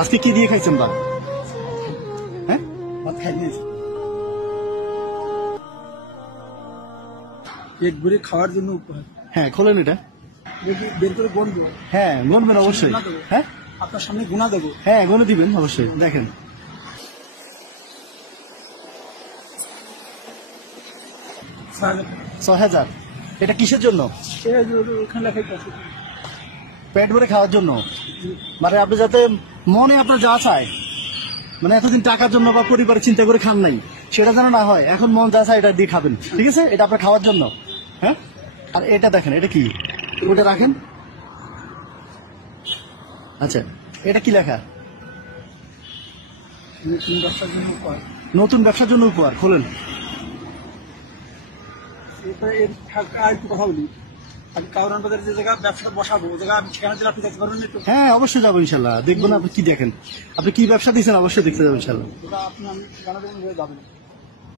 আজকে কি দিয়ে খাইছেন বা? হ্যাঁ, ভাত খাই নিয়েছি পেট ভরে খাওয়ার জন্য উপহার। হ্যাঁ, খোলেন এটা। দেখি বের করে গণবো। হ্যাঁ, গুনবেন অবশ্যই। গুণা দেবো। হ্যাঁ আপনার সামনে গুণা দেবো। হ্যাঁ, গুনে দিবেন অবশ্যই। দেখেন ৬,০০০। এটা কিসের জন্য? ওখানে লেখাই আছে। পেট ভরে খাওয়ার জন্য। মানে আপনি যাতে মনে আপনার যা চায়, মানে এতদিন টাকার জন্য বা পরিবারের চিন্তা করে খান নাই, সেটা যেন না হয়। এখন মন যা চায় এটা দিয়ে খাবেন, ঠিক আছে? এটা আপনার খাওয়ার জন্য। হ্যাঁ, আর এটা দেখেন, এটা কি? ওটা রাখেন। আচ্ছা, এটা কি লেখা? নতুন ব্যবসার জন্য উপহার। নতুন ব্যবসার জন্য উপহার। খোলেন। আর একটু কথা বলি, আমি কাউরান বাজারে যে জায়গা ব্যবসাটা বসাবো, ও জায়গা আমি ঠিকানা দিলে আপনি দেখতে পারবেন না? তো হ্যাঁ, অবশ্যই যাবো ইনশাল্লাহ। দেখবো না আপনি কি দেখেন? আপনি কি ব্যবসা দিচ্ছেন অবশ্যই দেখতে যাবো ইনশাল্লাহ। আপনি আমি ঠিকানা দেবেন, যাবেন।